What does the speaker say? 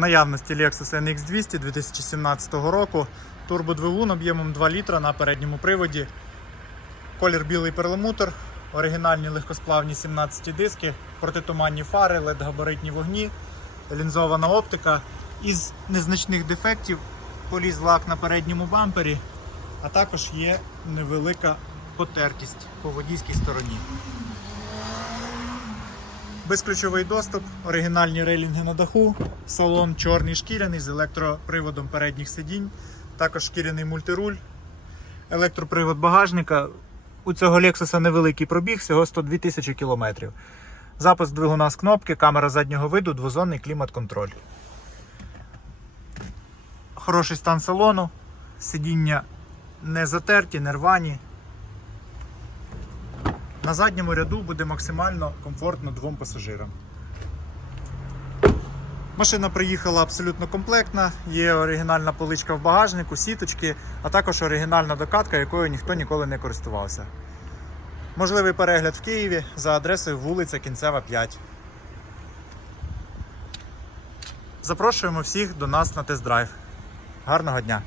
Наявності Lexus NX 200 2017 року. Турбодвигун об'ємом 2 літра на передньому приводі. Колір білий перламутр, оригінальні легкосплавні 17 диски, протитуманні фари, LED-габаритні вогні, лінзована оптика. Із незначних дефектів поліз лак на передньому бампері, а також є невелика потертість по водійській стороні. Безключовий доступ, оригінальні рейлінги на даху, салон чорний шкіряний з електроприводом передніх сидінь, також шкіряний мультируль, електропривод багажника. У цього Lexus невеликий пробіг, всього 102 тисячі кілометрів. Запуск двигуна з кнопки, камера заднього виду, двозонний клімат-контроль. Хороший стан салону, сидіння не затерті, не рвані. На задньому ряду буде максимально комфортно двом пасажирам. Машина приїхала абсолютно комплектна, є оригінальна поличка в багажнику, сіточки, а також оригінальна докатка, якою ніхто ніколи не користувався. Можливий перегляд в Києві за адресою вулиця Кінцева 5. Запрошуємо всіх до нас на тест-драйв. Гарного дня!